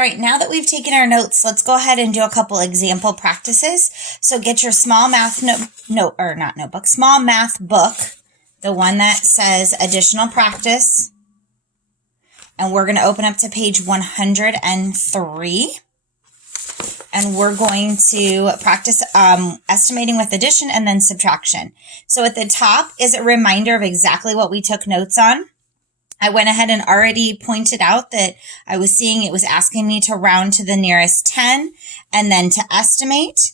All right, now that we've taken our notes, let's go ahead and do a couple example practices. So get your small math small math book, the one that says additional practice. And we're going to open up to page 103. And we're going to practice estimating with addition and then subtraction. So at the top is a reminder of exactly what we took notes on. I went ahead and already pointed out that I was seeing it was asking me to round to the nearest 10 and then to estimate.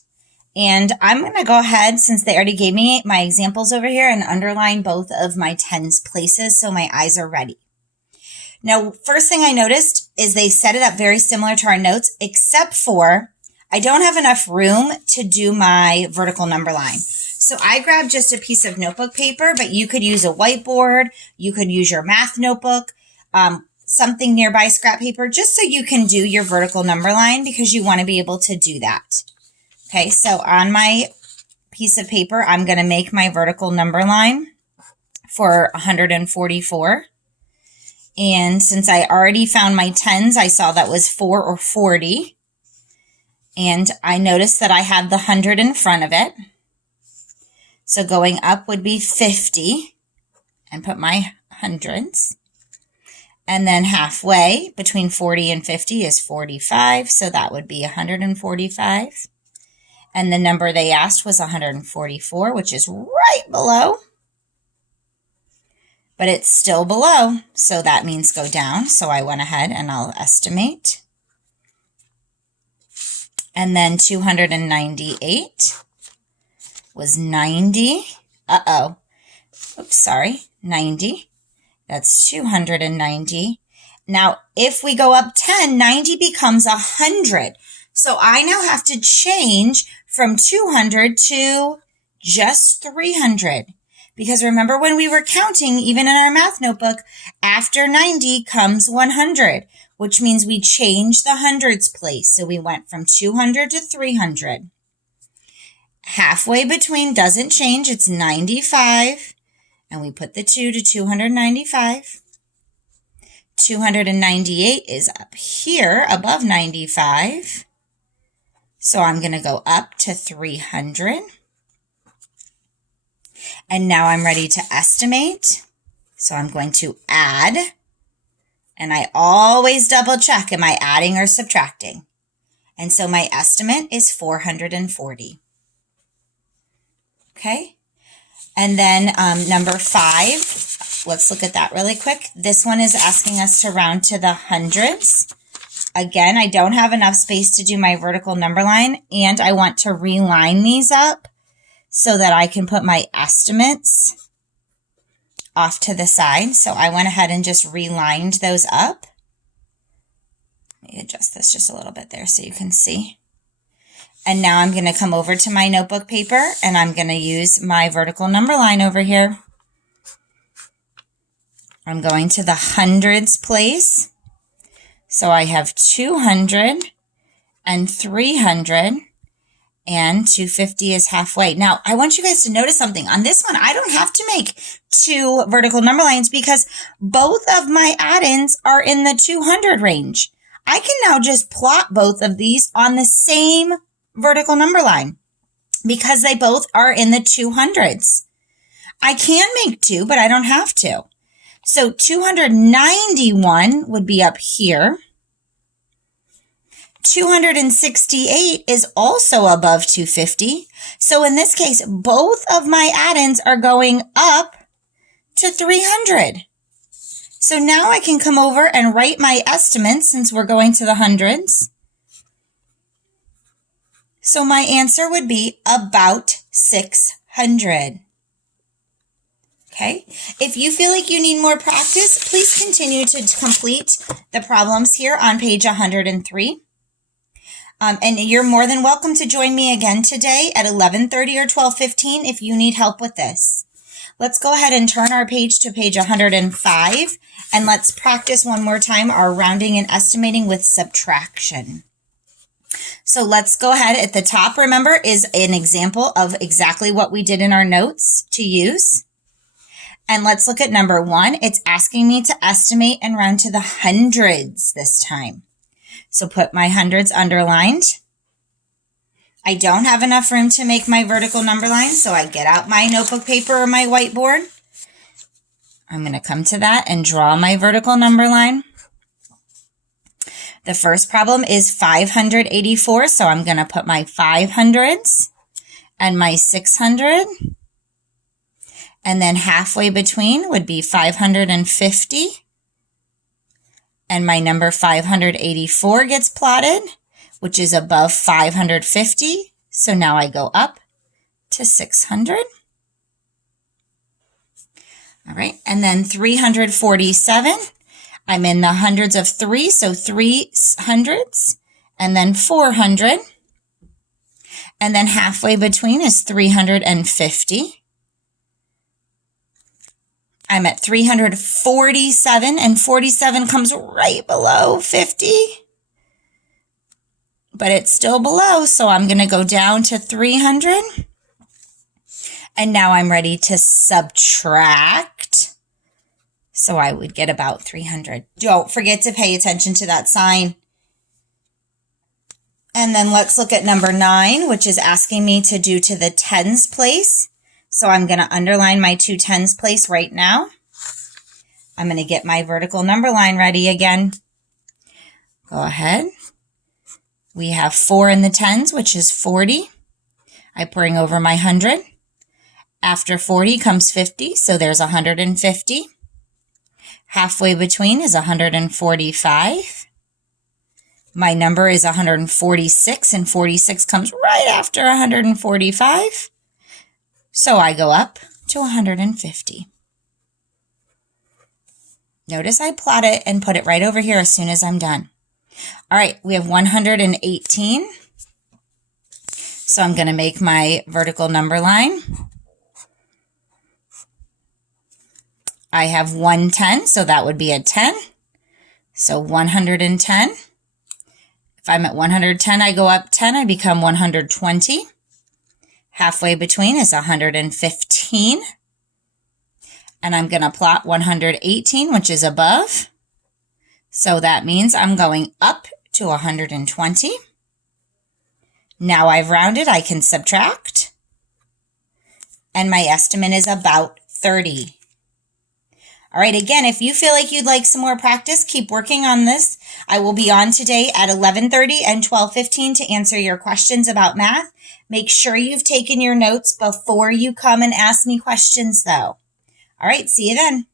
And I'm going to go ahead, since they already gave me my examples over here, and underline both of my tens places so my eyes are ready. Now, first thing I noticed is they set it up very similar to our notes, except for I don't have enough room to do my vertical number line. So I grabbed just a piece of notebook paper, but you could use a whiteboard. You could use your math notebook, something nearby scrap paper, just so you can do your vertical number line because you want to be able to do that. Okay, so on my piece of paper, I'm going to make my vertical number line for 144. And since I already found my tens, I saw that was 4 or 40. And I noticed that I have the 100 in front of it. So going up would be 50 and put my hundreds. And then halfway between 40 and 50 is 45. So that would be 145. And the number they asked was 144, which is right below. But it's still below. So that means go down. So I went ahead and I'll estimate. And then 298. Was 90. 90. That's 290. Now, if we go up 10, 90 becomes 100. So I now have to change from 200 to just 300. Because remember when we were counting, even in our math notebook, after 90 comes 100, which means we changed the hundreds place. So we went from 200 to 300. Halfway between doesn't change. It's 95. And we put the 2 to 295. 298 is up here above 95. So I'm going to go up to 300. And now I'm ready to estimate. So I'm going to add. And I always double check, am I adding or subtracting? And so my estimate is 440. Okay, and then number 5, let's look at that really quick. This one is asking us to round to the hundreds. Again, I don't have enough space to do my vertical number line, and I want to reline these up so that I can put my estimates off to the side. So I went ahead and just relined those up. Let me adjust this just a little bit there so you can see. And now I'm going to come over to my notebook paper and I'm going to use my vertical number line over here. I'm going to the hundreds place. So I have 200 and 300 and 250 is halfway. Now I want you guys to notice something. On this one, I don't have to make 2 vertical number lines because both of my add-ins are in the 200 range. I can now just plot both of these on the same vertical number line because they both are in the 200s. I can make 2, but I don't have to. So 291 would be up here. 268 is also above 250. So in this case, both of my add-ins are going up to 300. So now I can come over and write my estimates since we're going to the hundreds. So my answer would be about 600. Okay. If you feel like you need more practice, please continue to complete the problems here on page 103. And you're more than welcome to join me again today at 11:30 or 12:15 if you need help with this. Let's go ahead and turn our page to page 105 and let's practice one more time our rounding and estimating with subtraction. So let's go ahead. At the top, remember, is an example of exactly what we did in our notes to use. And let's look at number 1. It's asking me to estimate and round to the hundreds this time. So put my hundreds underlined. I don't have enough room to make my vertical number line, so I get out my notebook paper or my whiteboard. I'm going to come to that and draw my vertical number line. The first problem is 584, so I'm going to put my 500s and my 600. And then halfway between would be 550. And my number 584 gets plotted, which is above 550. So now I go up to 600. All right, and then 347. I'm in the hundreds of 3, so 3 hundreds, and then 400. And then halfway between is 350. I'm at 347, and 47 comes right below 50. But it's still below, so I'm going to go down to 300. And now I'm ready to subtract. So I would get about 300. Don't forget to pay attention to that sign. And then let's look at number 9, which is asking me to do to the tens place. So I'm going to underline my 2 tens place right now. I'm going to get my vertical number line ready again. Go ahead. We have 4 in the tens, which is 40. I bring over my 100. After 40 comes 50, so there's 150. Halfway between is 145. My number is 146, and 46 comes right after 145. So I go up to 150. Notice I plot it and put it right over here as soon as I'm done. All right, we have 118. So I'm going to make my vertical number line. I have 110, so that would be a 10. So 110. If I'm at 110, I go up 10, I become 120. Halfway between is 115. And I'm going to plot 118, which is above. So that means I'm going up to 120. Now I've rounded, I can subtract. And my estimate is about 30. All right, again, if you feel like you'd like some more practice, keep working on this. I will be on today at 11:30 and 12:15 to answer your questions about math. Make sure you've taken your notes before you come and ask me questions, though. All right, see you then.